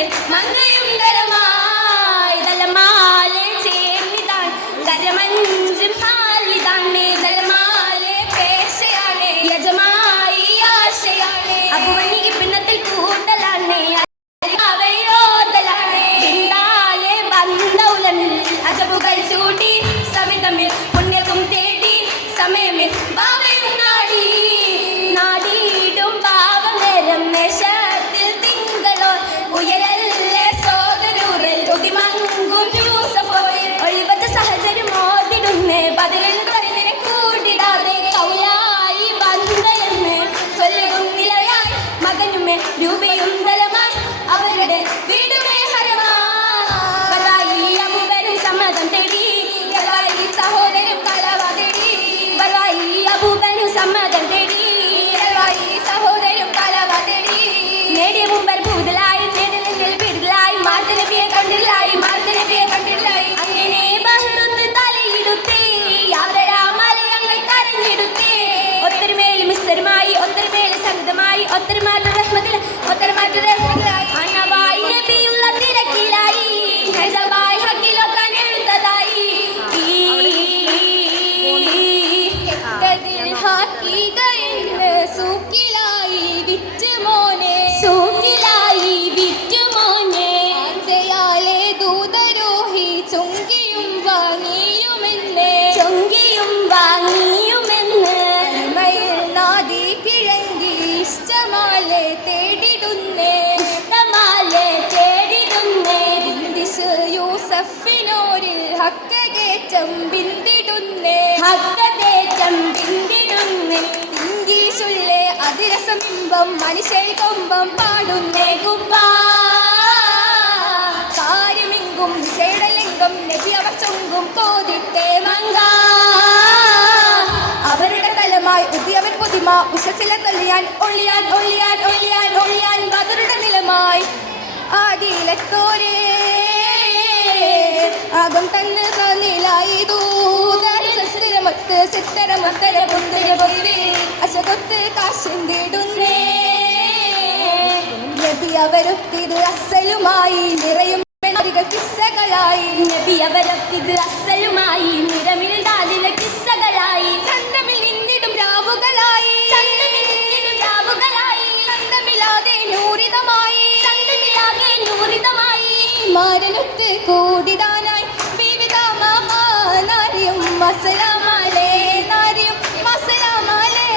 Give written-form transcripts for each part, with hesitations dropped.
കരളിൽ മങ്ങയും ദലമായി ദലമാലെ ചേർന്നിതാൻ കരമഞ്ചും ഹാലിതാണേ ദലമാലെ പേശയാണ് യജമായി ആശയാണ് അപ്പുവനി പിന്നത്തിൽ കൂട്ടലാണ് പിന്നാലെ ബന്ധൗലമിൽ അജബുകൾ ചൂടി സവിതമിൽ പുണ്യകും തേടി സമയമിൽ ഭാവയും നാടി നാടിയിടും ഭാവനേരം നേശത്തിൽ തിങ്കളോ ഉയരല്ലേ സോദരൂറിൽ ഉദിമങ്കും യൂസഫോ ഒളിവത്ത സഹചര്യം മോതിടുന്നേ ബദലിൽ തൊഴിലിനെ കൂടിടാതെ കൗലായി ബന്ധയെന്ന് ചൊല്ലും നിലയായി മകനുമേ രൂപയും ദലമായി അവരുടെ വീടുമേ ഹരമായി അബൂബനും സമ്മതം തേടി സഹോദരും കലവ തേടി അബൂബനും സമ്മതം തേടി സഹോദരും കലവ തേടി നേടിയ മുമ്പർ ഭൂതലായി നേടലിൽ വീടിലായി മാർദ്ദനബിയെ കണ്ടില്ലായി മാർദ്ദനബിയെ കണ്ടില്ലായി അങ്ങനെ ബഹ്റുത്ത് തലയിടുത്തേ യാതൊരാമലയങ്ങൾ കരഞ്ഞെടുത്തേ ഒത്തൊരുമേൽ മിസ്സരുമായി ഒത്തൊരുമേൽ സംഗതമായി ഒത്തൊരുമാറ്റ റഹ്മത്തിൽ ഒത്തൊരുമാറ്റ റഹ്മത്തിലായി അണവായി നബിയുള്ള തിരക്കിലായി നജബായി ഹക്കിലൊക്കാൻ എഴുത്തതായി സൂക്കിലായി വിറ്റുമോനെ സൂക്കിലായി വിറ്റുമോനെ ആചയാലെ ദൂതരോഹി ചൊങ്കിയും വാങ്ങിയുമെന്ന് ചൊങ്കിയും വാങ്ങിയുമെന്ന് നാദി കിഴങ്ങി ഇഷ്ടമാലെ തേടിടുന്നേ ഇഷ്ടമാലെ തേടിടുന്നേ യൂസഫിനോരിൽ ഹക്കകേറ്റം ബിന്ദിടുന്നേ ഹക്കകേറ്റം ബിന്ദിടുന്നേ ഇംഗീഷുള്ളേ അതിരസമിമ്പം മനുഷ്യൽ കൊമ്പം പാടുന്നേ കുപ്പ കാര്യമെങ്കും ചേടലിംഗം നബി അവർ ചൊങ്കും കോതിട്ടേ മങ്ക അവരുടെ തലമായി ഉദ്യവൻ പുതിമ ഉഷസിലെ തള്ളിയാൻ ഒളിയാൻ ഒളിയാൻ ഒളിയാൻ ഒളിയാൻ ബദറുടെ നിലമായി ആദിയിലെത്തോരേ ആകം തന്നെ തന്നിലായി ദൂതരമത്ത് സിത്തരമത്തര പുന്തര പൊയ്വേ അശകൊത്ത് കാശിന്തിടുന്നേ നബി അവരൊത്തിത് അസലുമായി നിറയും കിസ്സകളായി നബി അവരൊത്തിത് അസലുമായി നിറമിൽ നാലില കിസ്സകളായി ചന്തമിൽ നിന്നിടും രാവുകളായി ചന്തമിലാതെ നൂറിതമായി ചന്തമിലാകെ നൂറിതമായി മാരനൊത്ത് കൂടിടാനായി നാരിയും മസലാമാലേ നാരിയും മസലാമാലേ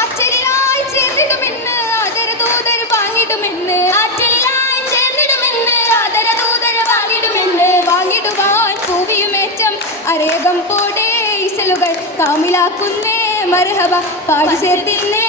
ആറ്റലിലായി ചേർന്നിടുമെന്ന് ആദര ദൂതർ വാങ്ങിടുമെന്ന് ആറ്റലിലായി ചേർന്നിടുമെന്ന് ആദര ദൂതർ വാങ്ങിടുമെന്ന് വാങ്ങിടുവാൻ പൂവിയുമേറ്റം അരേകം പോടേ ഇസലുകൾ കാമിലാക്കുന്നേ മർഹബ പാടി ചേർത്തിന്നേ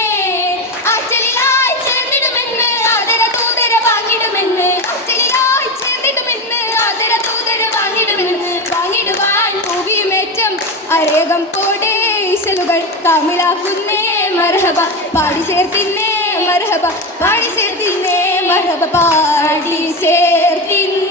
ആറ്റലിലായി ചേർന്നിടുമെന്ന് ആദര ദൂതർ വാങ്ങിടുമെന്ന് ആറ്റലിലായി ചേർന്നിടുമെന്ന് ആദര ദൂതർ വാങ്ങിടുമെന്ന് വാങ്ങിടുവാൻ പൂവിയുമേറ്റം അരേകം പോടേ ഇസലുകൾ കാമിലാക്കുന്നേ മർഹബ പാടി ചേർത്തിന്നേ മർഹബ പാടി ചേർത്തിന്നേ മർഹബ പാടി ചേർത്തിന്നേ